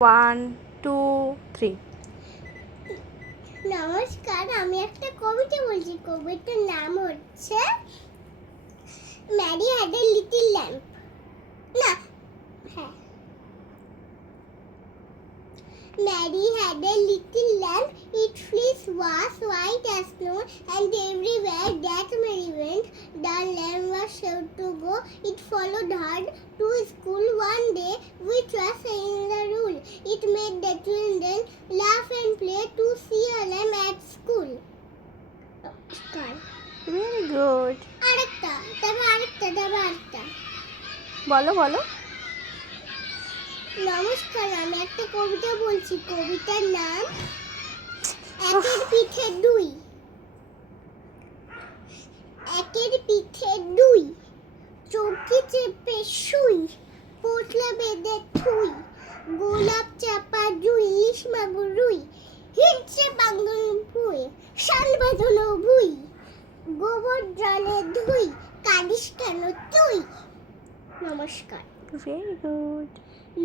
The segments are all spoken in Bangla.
1 2 3 নমস্কার, আমি একটা কবিতা বলছি। কবিতার নাম হচ্ছে Mary had a little lamp. না, হ্যাঁ, Mary had a little lamp. Its fleece was white as snow, and everywhere that Mary went, the lamp was sure to go. It followed her to school one day, which was in the rule. It made the children laugh and play to see a lamp at school. Very good. আরেকটা বলো বলো। নমস্কার, আমি একটা কবিতা বলছি। কবিতার নাম একের পিঠে দুই। একের পিঠে দুই, চৌকি চেপে শুই, পোটলা বেঁধে থুই, গোলাপ চাপা জুই, ইলিশ মাগুর রুই, হিংচে বাঙ্গন ভুই, শাল বাঁধানো ভুই, গোবর জলে ধুই, কাঁদিস কেন তুই। নমস্কার। Very good.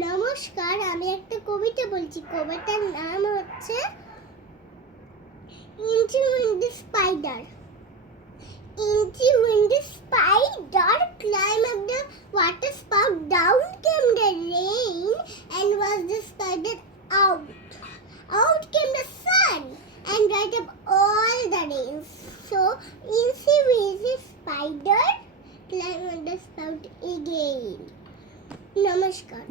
নমস্কার, আমি একটা কবিতা বলছি। কবিতার নাম হচ্ছে inky windy spider. Inky windy spider climbed up the water spout. Down came the rain, and was the spider out. Out came the sun, and dried up all the rain. So Inky windy spider climbed up the spout again. Namaskar.